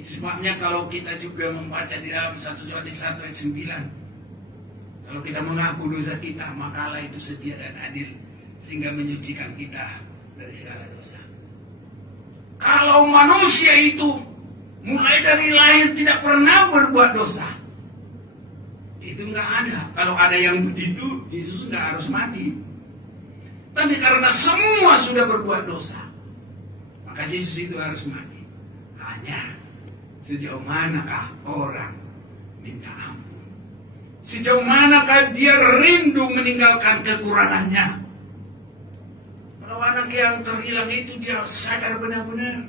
Itu sebabnya kalau kita juga membaca di dalam 1 Yohanes 1 ayat 9, kalau kita mengaku dosa kita, maka Allah itu setia dan adil sehingga menyucikan kita dari segala dosa. Kalau manusia itu mulai dari lahir tidak pernah berbuat dosa, itu nggak ada. Kalau ada yang begitu, Yesus nggak harus mati. Tapi karena semua sudah berbuat dosa, maka Yesus itu harus mati. Hanya sejauh manakah orang minta ampun? Sejauh manakah dia rindu meninggalkan kekurangannya? Kalau anak yang terhilang itu dia sadar benar-benar.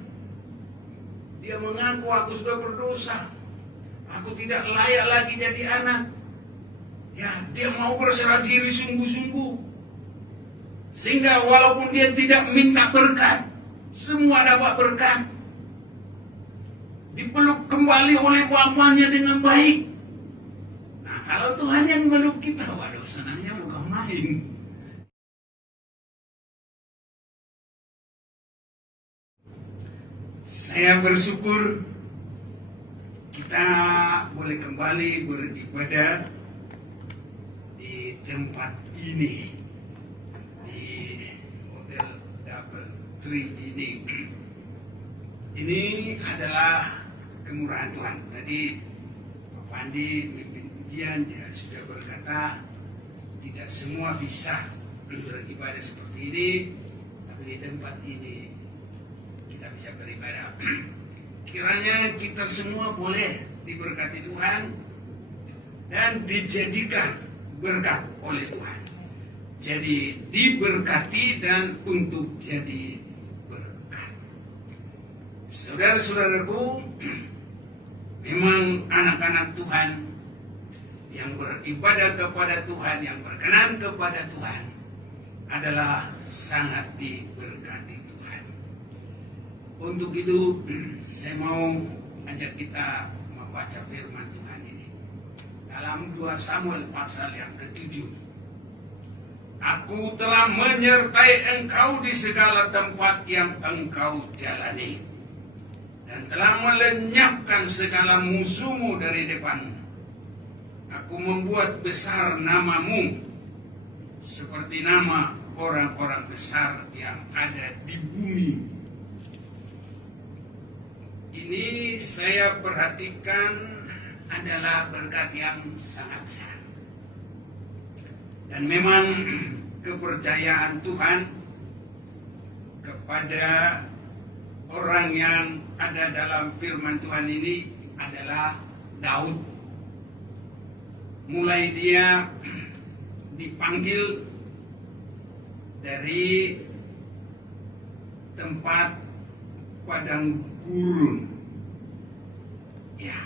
Dia mengaku, aku sudah berdosa. Aku tidak layak lagi jadi anak. Ya, dia mau berserah diri sungguh-sungguh. Sehingga walaupun dia tidak minta berkat, semua dapat berkat. Dipeluk kembali oleh Bapaknya dengan baik. Nah, kalau Tuhan yang meluk kita, waduh, senangnya bukan main. Saya bersyukur kita boleh kembali beribadah di tempat ini, di Hotel Double Tree ini. Ini adalah kemurahan Tuhan. Tadi Pak Pandi memimpin pujian, dia sudah berkata tidak semua bisa beribadah seperti ini, tapi di tempat ini kita bisa beribadah. Kiranya kita semua boleh diberkati Tuhan dan dijadikan berkat oleh Tuhan. Jadi diberkati dan untuk jadi berkat. Saudara-saudaraku, memang anak-anak Tuhan yang beribadah kepada Tuhan, yang berkenan kepada Tuhan adalah sangat diberkati Tuhan. Untuk itu saya mau ajak kita membaca firman Tuhan ini dalam 2 Samuel pasal yang ke-7. Aku telah menyertai engkau di segala tempat yang engkau jalani, dan telah melenyapkan segala musuhmu dari depanmu. Aku membuat besar namamu seperti nama orang-orang besar yang ada di bumi. Ini saya perhatikan adalah berkat yang sangat besar. Dan memang kepercayaan Tuhan kepada orang yang ada dalam firman Tuhan ini adalah Daud. Mulai dia dipanggil dari tempat padang gurun. Ya,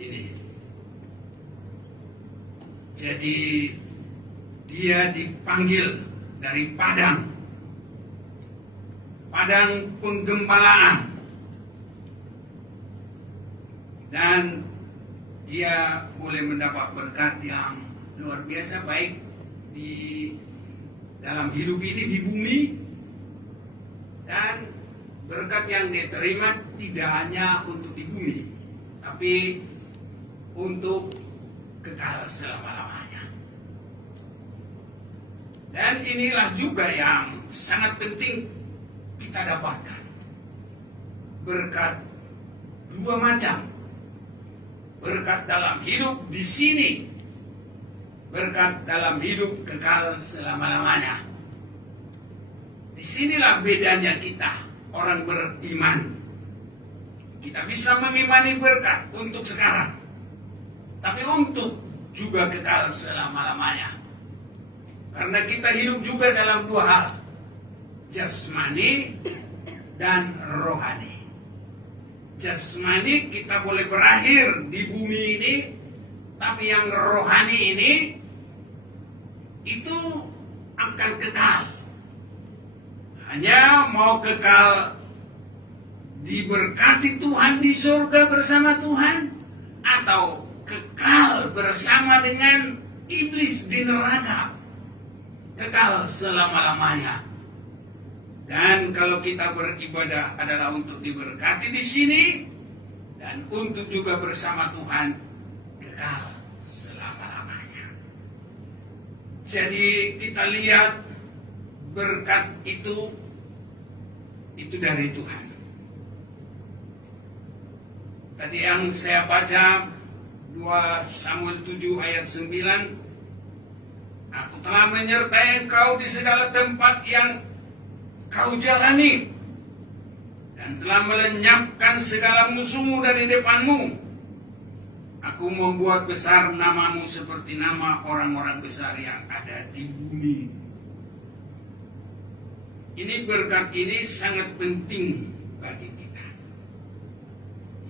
ini. Jadi dia dipanggil dari padang penggembalaan, dan dia boleh mendapat berkat yang luar biasa, baik di dalam hidup ini di bumi, dan berkat yang dia terima tidak hanya untuk di bumi, tapi untuk kekal selama-lamanya. Dan inilah juga yang sangat penting kita dapatkan. Berkat dua macam. Berkat dalam hidup di sini, berkat dalam hidup kekal selama-lamanya. Disinilah bedanya kita, orang beriman. Kita bisa mengimani berkat untuk sekarang, tapi untuk juga kekal selama-lamanya. Karena kita hidup juga dalam dua hal, jasmani dan rohani. Jasmani kita boleh berakhir di bumi ini, tapi yang rohani ini itu akan kekal. Hanya mau kekal diberkati Tuhan di surga bersama Tuhan, atau kekal bersama dengan iblis di neraka, kekal selama-lamanya. Dan kalau kita beribadah adalah untuk diberkati di sini, dan untuk juga bersama Tuhan kekal selama-lamanya. Jadi kita lihat berkat itu dari Tuhan. Tadi yang saya baca 2 Samuel 7 ayat 9, aku telah menyertai engkau di segala tempat yang kau jalani, dan telah melenyapkan segala musuhmu dari depanmu. Aku membuat besar namamu seperti nama orang-orang besar yang ada di bumi. Ini berkat ini sangat penting bagi kita.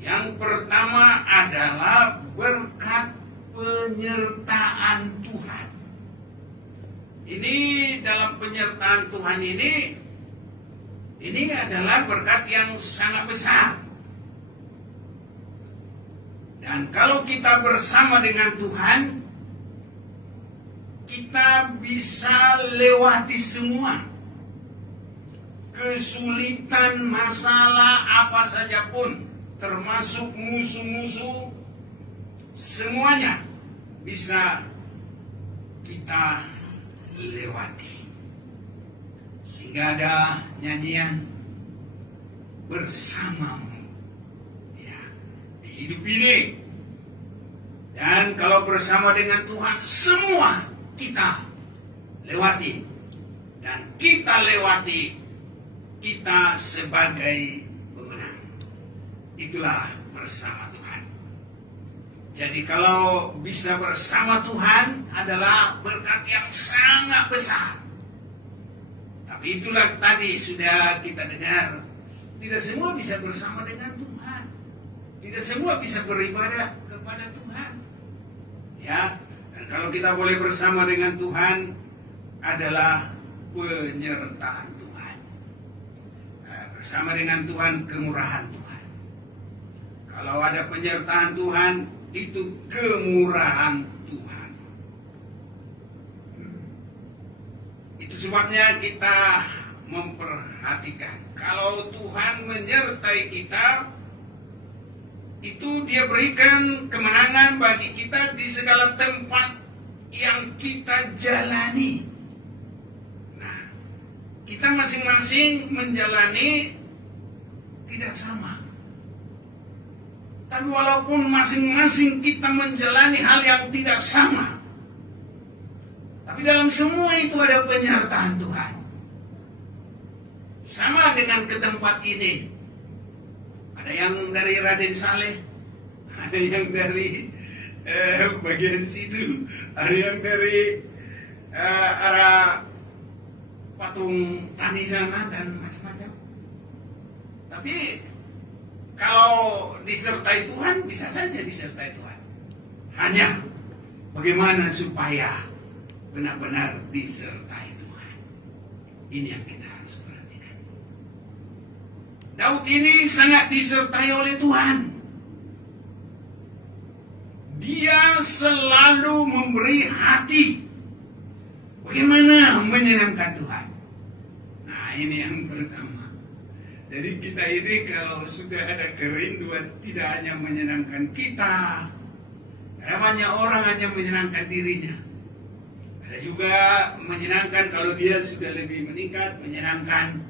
Yang pertama adalah berkat penyertaan Tuhan. Ini dalam penyertaan Tuhan ini adalah berkat yang sangat besar. Dan kalau kita bersama dengan Tuhan, kita bisa lewati semua kesulitan, masalah apa saja pun, termasuk musuh-musuh, semuanya bisa kita lewati. Sehingga ada nyanyian bersamamu ya, di hidup ini. Dan kalau bersama dengan Tuhan, semua kita lewati. Dan kita lewati, kita sebagai pemenang. Itulah bersama Tuhan. Jadi kalau bisa bersama Tuhan adalah berkat yang sangat besar. Tapi itulah tadi sudah kita dengar, tidak semua bisa bersama dengan Tuhan. Tidak semua bisa beribadah kepada Tuhan. Ya, dan kalau kita boleh bersama dengan Tuhan adalah penyertaan Tuhan. Bersama dengan Tuhan, kemurahan Tuhan. Kalau ada penyertaan Tuhan, itu kemurahan Tuhan. Itu sebabnya kita memperhatikan. Kalau Tuhan menyertai kita, itu Dia berikan kemenangan bagi kita di segala tempat yang kita jalani. Nah, kita masing-masing menjalani tidak sama. Tapi walaupun masing-masing kita menjalani hal yang tidak sama, tapi dalam semua itu ada penyertaan Tuhan. Sama dengan ke tempat ini. Ada yang dari Raden Saleh, ada yang dari bagian situ, ada yang dari arah patung tani sana dan macam-macam. Tapi kalau disertai Tuhan, bisa saja disertai Tuhan. Hanya bagaimana supaya benar-benar disertai Tuhan. Ini yang kita harus perhatikan. Daud ini sangat disertai oleh Tuhan. Dia selalu memberi hati bagaimana menyenangkan Tuhan. Nah, ini yang pertama. Jadi kita ini kalau sudah ada kerinduan tidak hanya menyenangkan kita. Karena banyak orang hanya menyenangkan dirinya. Ada juga menyenangkan kalau dia sudah lebih meningkat, menyenangkan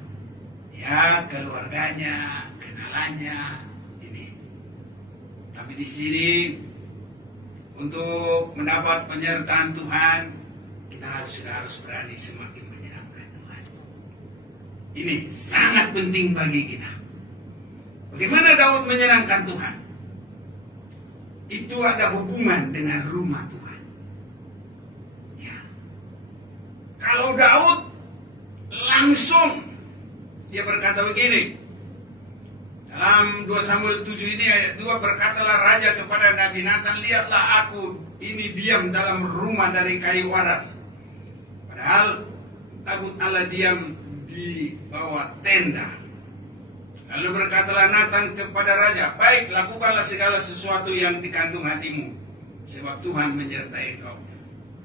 ya keluarganya, kenalannya ini. Tapi di sini untuk mendapat penyertaan Tuhan, kita harus berani semakin menyenangkan Tuhan. Ini sangat penting bagi kita. Bagaimana Daud menyenangkan Tuhan? Itu ada hubungan dengan rumah Tuhan. Ya. Kalau Daud langsung dia berkata begini. Dalam 2 Samuel 7 ini ayat 2, berkatalah raja kepada Nabi Nathan, lihatlah aku ini diam dalam rumah dari kayu waras. Padahal tabut Allah diam di bawah tenda. Lalu berkatalah Nathan kepada raja, baik, lakukanlah segala sesuatu yang dikandung hatimu, sebab Tuhan menyertai kau.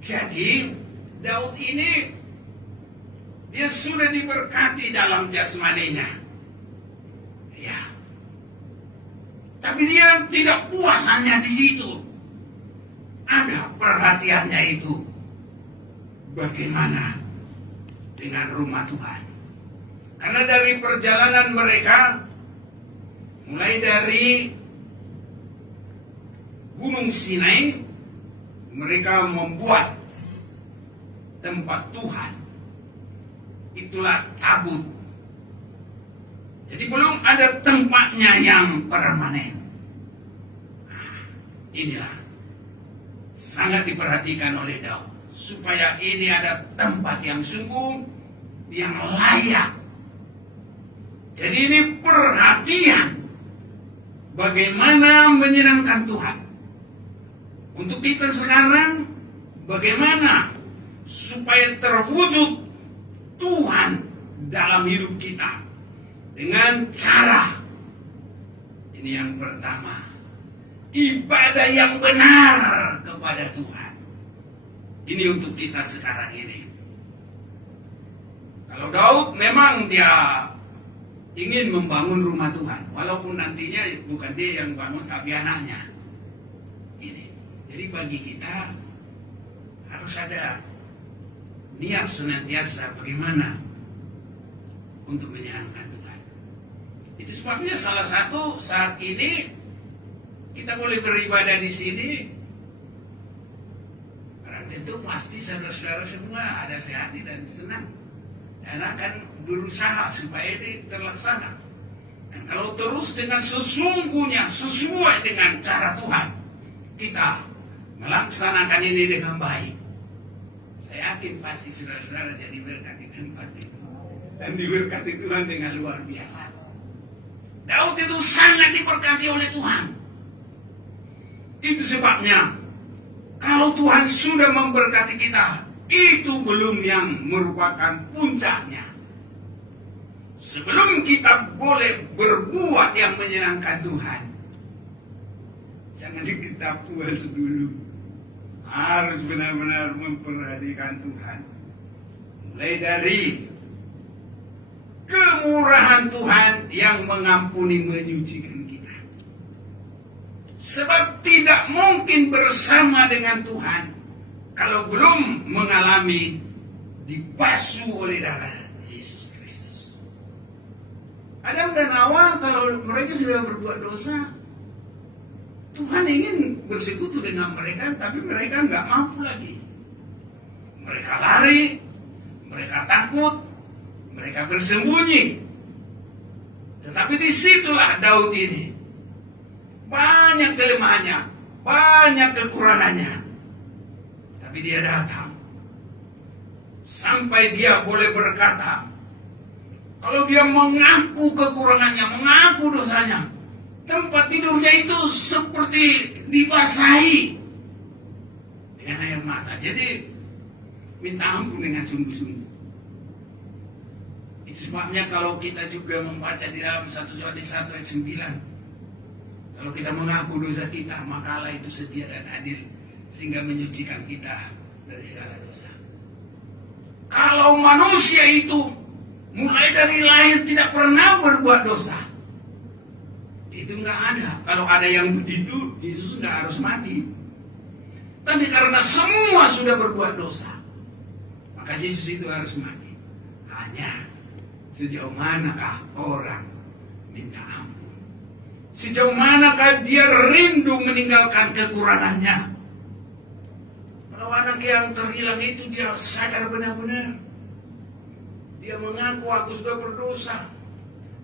Jadi Daud ini dia sudah diberkati dalam jasmaninya. Ya. Tapi dia tidak puas hanya di situ. Ada perhatiannya itu. Bagaimana dengan rumah Tuhan? Karena dari perjalanan mereka, mulai dari Gunung Sinai, mereka membuat tempat Tuhan. Itulah tabut. Jadi belum ada tempatnya yang permanen. Nah, inilah sangat diperhatikan oleh Daud, supaya ini ada tempat yang sungguh, yang layak. Jadi ini perhatian bagaimana menyenangkan Tuhan. Untuk kita sekarang, bagaimana supaya terwujud Tuhan dalam hidup kita. Dengan cara, ini yang pertama, ibadah yang benar kepada Tuhan. Ini untuk kita sekarang ini. Kalau Daud memang dia ingin membangun rumah Tuhan, walaupun nantinya bukan dia yang bangun tapi anaknya. Ini. Jadi bagi kita harus ada niat senantiasa bagaimana untuk menyenangkan Tuhan. Itu sebabnya salah satu saat ini kita boleh beribadah di sini. Barang tentu pasti saudara-saudara semua ada sehat dan senang, dan akan berusaha supaya ini terlaksana. Dan kalau terus dengan sesungguhnya sesuai dengan cara Tuhan, kita melaksanakan ini dengan baik, saya yakin pasti saudara-saudara jadi berkat di tempat itu dan diberkati Tuhan dengan luar biasa. Daud itu sangat diberkati oleh Tuhan. Itu sebabnya kalau Tuhan sudah memberkati kita, itu belum yang merupakan puncaknya. Sebelum kita boleh berbuat yang menyenangkan Tuhan, jangan kita puas dulu. Harus benar-benar memperhatikan Tuhan. Mulai dari kemurahan Tuhan yang mengampuni, menyucikan kita. Sebab tidak mungkin bersama dengan Tuhan kalau belum mengalami dibasuh oleh darah Yesus Kristus. Adam dan Hawa kalau mereka sudah berbuat dosa, Tuhan ingin bersekutu dengan mereka, tapi mereka nggak mampu lagi. Mereka lari, mereka takut, mereka bersembunyi. Tetapi disitulah Daud ini. Banyak kelemahannya, banyak kekurangannya. Tapi dia datang. Sampai dia boleh berkata, kalau dia mengaku kekurangannya, mengaku dosanya, tempat tidurnya itu seperti dibasahi dengan air mata. Jadi minta ampun dengan sungguh-sungguh. Itu sebabnya kalau kita juga membaca di dalam 1 Yohanes 1 ayat 9, kalau kita mengaku dosa kita, maka Allah itu setia dan adil sehingga menyucikan kita dari segala dosa. Kalau manusia itu mulai dari lahir tidak pernah berbuat dosa, itu nggak ada. Kalau ada yang begitu, Yesus nggak harus mati. Tapi karena semua sudah berbuat dosa, maka Yesus itu harus mati. Hanya sejauh manakah orang minta ampun? Sejauh manakah dia rindu meninggalkan kekurangannya? Kalau anak yang terhilang itu dia sadar benar-benar. Dia mengaku, aku sudah berdosa,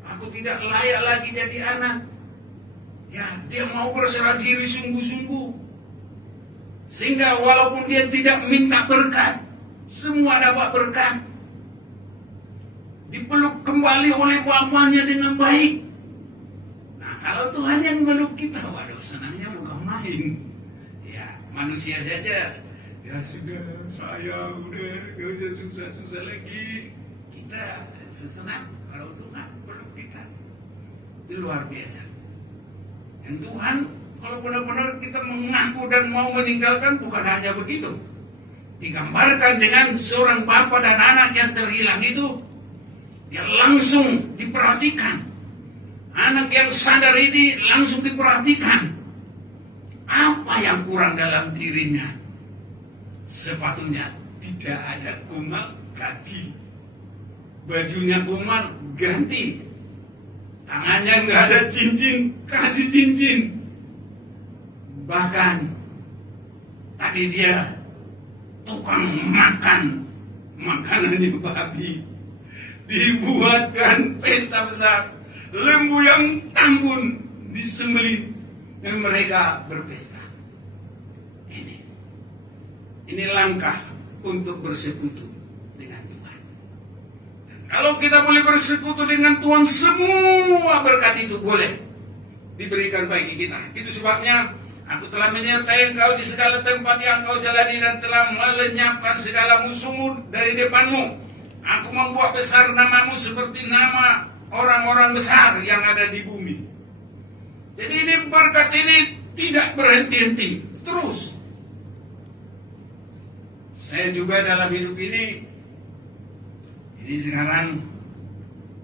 aku tidak layak lagi jadi anak. Ya, dia mau berserah diri sungguh-sungguh. Sehingga walaupun dia tidak minta berkat, semua dapat berkat. Dipeluk kembali oleh bapaknya dengan baik. Nah, kalau Tuhan yang meluk kita, waduh, senangnya bukan main. Ya, manusia saja, ya sudah, saya udah gak usah susah-susah lagi. Kita sesenang kalau Tuhan peluk kita. Itu luar biasa. Dan Tuhan, kalau benar-benar kita mengaku dan mau meninggalkan, bukan hanya begitu. Digambarkan dengan seorang bapa dan anak yang terhilang itu, dia langsung diperhatikan. Anak yang sadar ini langsung diperhatikan. Apa yang kurang dalam dirinya? Sepatunya tidak ada kumal, ganti. Bajunya kumal, ganti. Tangannya nggak ada cincin, kasih cincin. Bahkan tadi dia tukang makan makanannya babi. Dibuatkan pesta besar, lembu yang tambun disembelih dan mereka berpesta. Ini langkah untuk bersekutu dengan Tuhan. Dan kalau kita boleh bersekutu dengan Tuhan, semua berkat itu boleh diberikan bagi kita. Itu sebabnya aku telah menyertai engkau di segala tempat yang kau jalani dan telah melenyapkan segala musuhmu dari depanmu. Aku membuat besar namamu seperti nama orang-orang besar yang ada di bumi. Jadi ini berkat ini tidak berhenti-henti, terus. Saya juga dalam hidup ini sekarang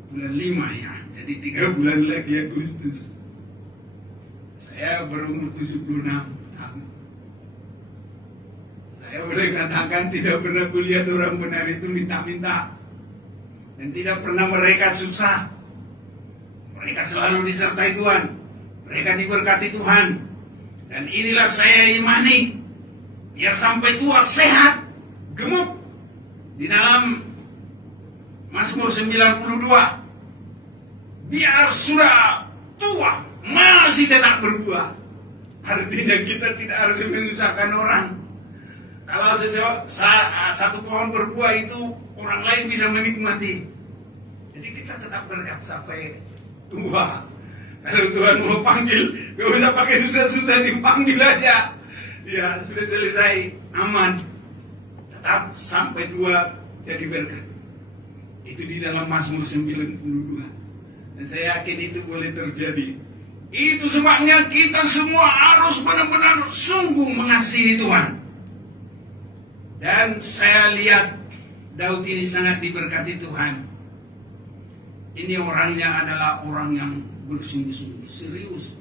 bulan 5 ya, jadi 3 bulan lagi Agustus. Saya berumur 76 tahun. Saya boleh katakan tidak pernah kulihat orang benar itu minta-minta. Dan tidak pernah mereka susah. Mereka selalu disertai Tuhan. Mereka diberkati Tuhan. Dan inilah saya imani. Biar sampai tua sehat, gemuk. Di dalam Mazmur 92. Biar sudah tua, masih tetap berbuah. Artinya kita tidak harus menyusahkan orang. Kalau satu pohon berbuah itu orang lain bisa menikmati. Jadi kita tetap berkat sampai tua. Kalau Tuhan mau panggil, gak usah pakai susah-susah, dipanggil aja. Ya sudah selesai, aman. Tetap sampai tua jadi berkat. Itu di dalam Mazmur 92. Dan saya yakin itu boleh terjadi. Itu sebabnya kita semua harus benar-benar sungguh mengasihi Tuhan. Dan saya lihat Daud ini sangat diberkati Tuhan. Ini orangnya adalah orang yang bersungguh-sungguh, serius.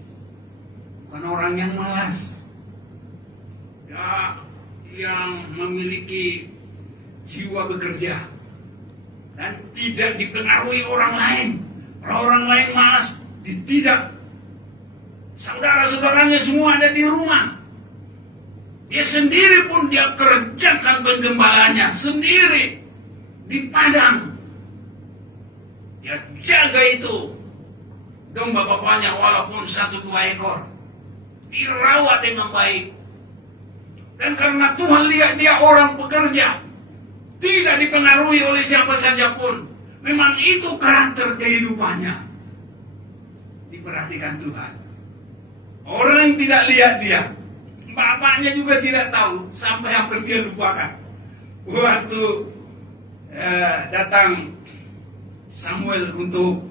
Bukan orang yang malas. Ya, yang memiliki jiwa bekerja. Dan tidak dipengaruhi orang lain. Kalau orang lain malas, tidak. Saudara-saudaranya semua ada di rumah. Dia sendiri pun dia kerjakan penggembalanya sendiri di padang. Dia jaga itu domba bapaknya walaupun 1-2 ekor. Dirawat dengan baik. Dan karena Tuhan lihat dia orang pekerja, tidak dipengaruhi oleh siapa saja pun. Memang itu karakter kehidupannya. Diperhatikan Tuhan. Orang yang tidak lihat dia, bapaknya juga tidak tahu, sampai hampir dia lupakan. Waktu datang Samuel untuk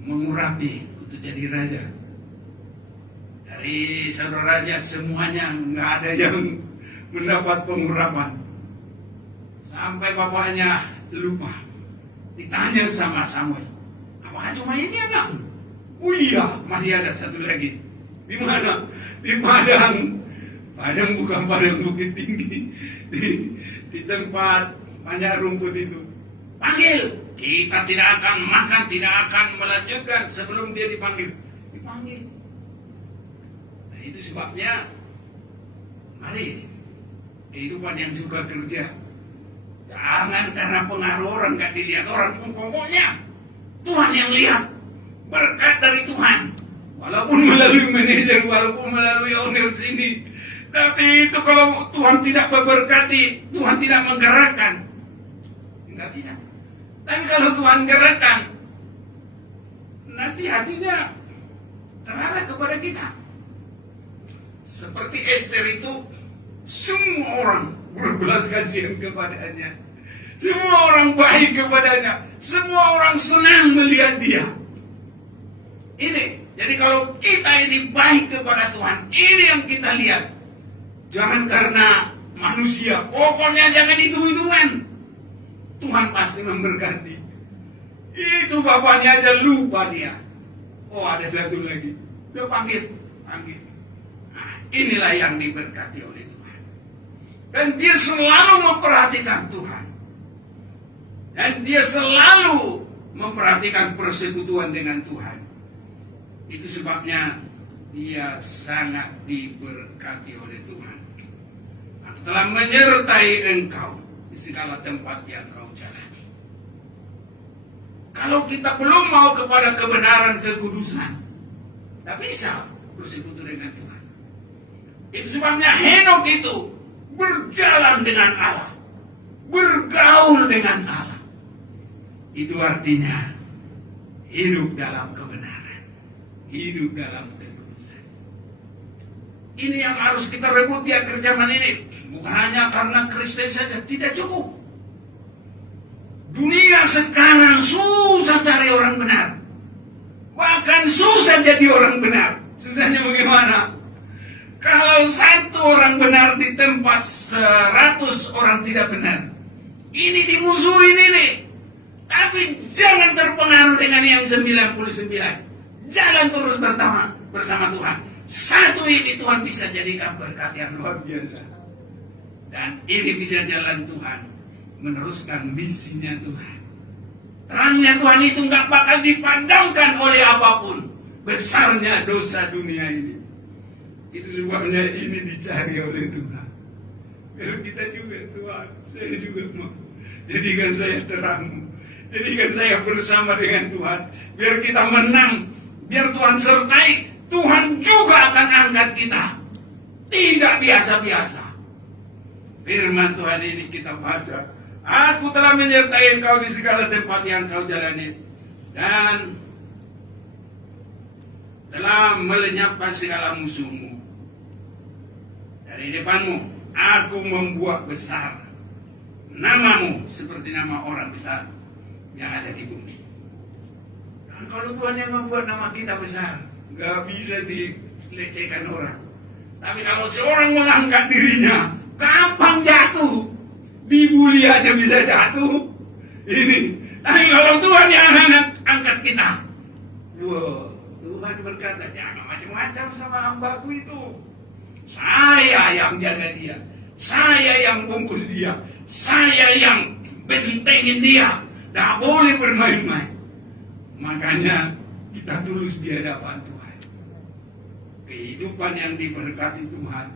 mengurapi, untuk jadi raja. Dari saudaranya semuanya nggak ada yang mendapat pengurapan. Sampai bapaknya lupa. Ditanya sama Samuel, apakah cuma ini anakmu? Oh iya, masih ada satu lagi. Di mana? Di padang. Padang bukan padang bukit tinggi. Di tempat banyak rumput itu. Panggil. Kita tidak akan makan, tidak akan melanjutkan sebelum dia dipanggil. Dipanggil. Nah itu sebabnya, mari kehidupan yang suka kerja. Jangan karena pengaruh orang, gak dilihat orang pun, pokoknya Tuhan yang lihat. Berkat dari Tuhan. Walaupun melalui manajer, walaupun melalui owner sini. Tapi itu kalau Tuhan tidak memberkati, Tuhan tidak menggerakkan, tidak bisa. Tapi kalau Tuhan gerakkan, nanti hatinya terarah kepada kita. Seperti Esther itu, semua orang berbelas kasihan kepadanya. Semua orang baik kepadanya. Semua orang senang melihat dia. Ini, jadi kalau kita ini baik kepada Tuhan, ini yang kita lihat. Jangan karena manusia, pokoknya jangan hitung-hitungan. Tuhan pasti memberkati. Itu bapaknya aja lupa dia. Oh, ada satu lagi. Dia panggil. Nah, inilah yang diberkati oleh Tuhan. Dan dia selalu memperhatikan Tuhan. Dan dia selalu memperhatikan persekutuan dengan Tuhan. Itu sebabnya dia sangat diberkati oleh Tuhan. Aku telah menyertai engkau di segala tempat yang kau jalani. Kalau kita belum mau kepada kebenaran, kekudusan, tidak bisa bersekutu dengan Tuhan. Itu sebabnya Henok itu berjalan dengan Allah, bergaul dengan Allah. Itu artinya hidup dalam kebenaran, hidup dalam kekudusan. Ini yang harus kita rebut di akhir zaman ini. Bukan hanya karena Kristen saja, tidak cukup. Dunia sekarang susah cari orang benar. Bahkan susah jadi orang benar. Susahnya bagaimana? Kalau satu orang benar di tempat 100 orang tidak benar, ini dimusuhin ini. Tapi jangan terpengaruh dengan yang 99. Jalan terus bersama Tuhan. Satu ini Tuhan bisa jadikan berkat yang luar biasa. Dan ini bisa jalan Tuhan meneruskan misinya Tuhan. Terangnya Tuhan itu nggak bakal dipadamkan oleh apapun. Besarnya dosa dunia ini. Itu sebabnya ini dicari oleh Tuhan. Biar kita juga, Tuhan, saya juga mau. Jadikan saya terang. Jadikan saya bersama dengan Tuhan. Biar kita menang. Biar Tuhan sertai. Tuhan juga akan angkat kita. Tidak biasa-biasa. Firman Tuhan ini kita baca. Aku telah menyertai engkau di segala tempat yang kau jalani. Dan telah melenyapkan segala musuhmu dari depanmu. Aku membuat besar namamu seperti nama orang besar yang ada di bumi. Dan kalau Tuhan yang membuat nama kita besar, gak bisa dilecehkan orang. Tapi kalau seorang mengangkat dirinya, gampang jatuh. Dibuli aja bisa jatuh. Ini. Tapi kalau Tuhan yang angkat kita, wah, Tuhan berkata, jangan macam-macam sama hambaku itu. Saya yang jaga dia. Saya yang bungkus dia. Saya yang bentengin dia. Tidak boleh bermain-main. Makanya kita tulus di hadapan Tuhan. Kehidupan yang diberkati Tuhan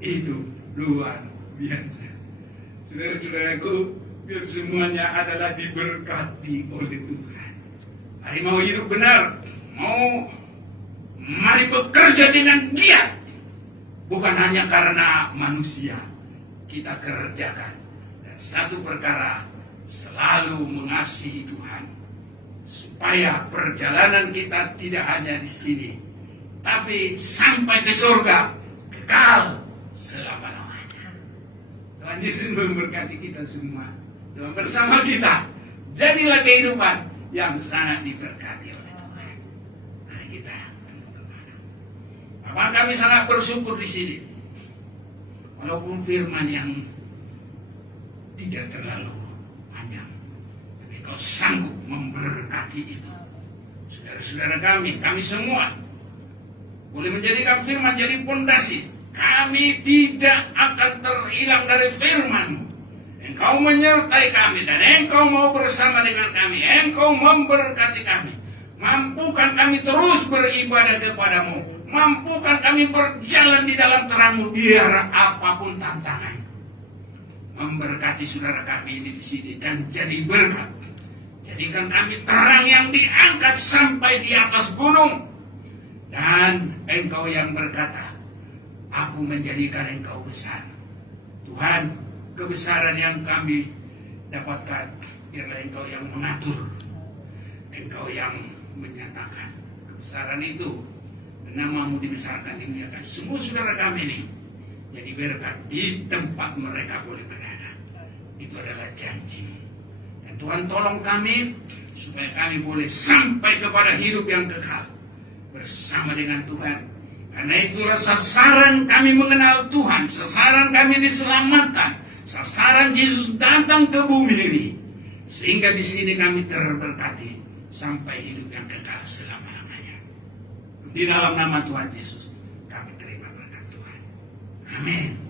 itu luar biasa. Saudara-saudaraku, biar semuanya adalah diberkati oleh Tuhan. Mari mau hidup benar, mari bekerja dengan giat. Bukan hanya karena manusia, kita kerjakan. Dan satu perkara, selalu mengasihi Tuhan. Supaya perjalanan kita tidak hanya di sini, tapi sampai ke surga, kekal selama-lamanya. Tuhan Yesus memberkati kita semua. Tuhan bersama kita. Jadilah kehidupan yang sangat diberkati oleh Tuhan. Mari kita berdoa. Bapak, kami sangat bersyukur di sini. Walaupun firman yang tidak terlalu panjang, tapi Kau sanggup memberkati itu. Saudara-saudara kami semua boleh menjadikan firman jadi pondasi. Kami tidak akan terhilang dari firman. Engkau menyertai kami dan Engkau mau bersama dengan kami. Engkau memberkati kami. Mampukan kami terus beribadah kepadamu. Mampukan kami berjalan di dalam terang-Mu biar apapun tantangan. Memberkati saudara kami ini di sini dan jadi berkat. Jadikan kami terang yang diangkat sampai di atas gunung. Dan Engkau yang berkata, aku menjadikan Engkau besar. Tuhan, kebesaran yang kami dapatkan, biarlah Engkau yang mengatur. Engkau yang menyatakan kebesaran itu. Dan nama-Mu dibesarkan, dimuliakan. Semua saudara kami ini jadi berkat di tempat mereka boleh berada. Itu adalah janji-Mu. Dan Tuhan tolong kami supaya kami boleh sampai kepada hidup yang kekal bersama dengan Tuhan. Karena itulah sasaran kami mengenal Tuhan, sasaran kami diselamatkan, sasaran Yesus datang ke bumi ini Sehingga di sini kami terberkati sampai hidup yang kekal selama-lamanya. Di dalam nama Tuhan Yesus kami terima berkat Tuhan. Amin.